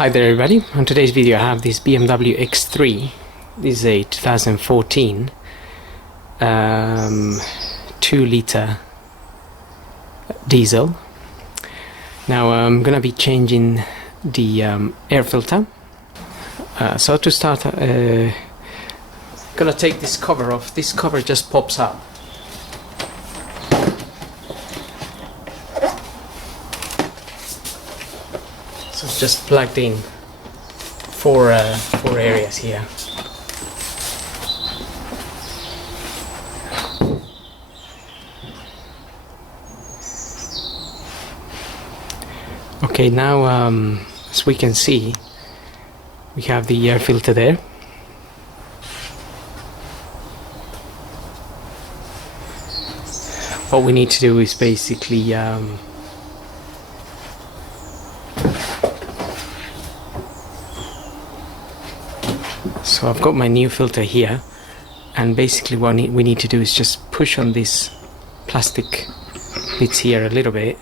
Hi there everybody, on today's video I have this BMW X3. This is a 2014 2-liter diesel. Now I'm gonna be changing the air filter. So to start, gonna take this cover off. This cover just pops up. So it's just plugged in four areas here. Okay, now as we can see, we have the air filter there. What we need to do is basically so I've got my new filter here, and basically what we need to do is just push on these plastic bits here a little bit.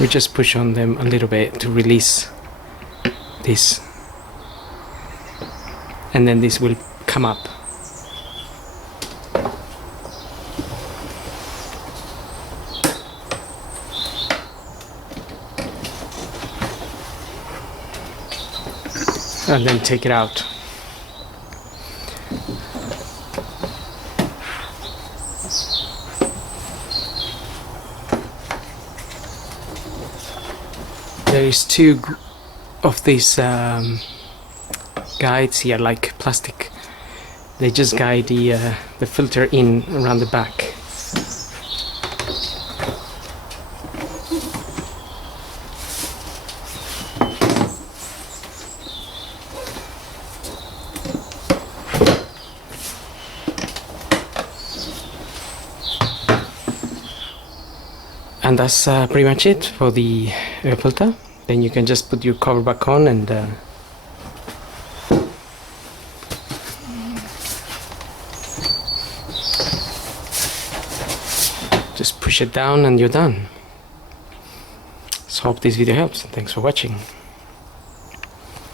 We just push on them a little bit to release this, and then this will come up. And then take it out. There is two of these guides here, like plastic. They just guide the filter in around the back. And that's pretty much it for the air filter. Then you can just put your cover back on and just push it down and you're done. So hope this video helps. Thanks for watching.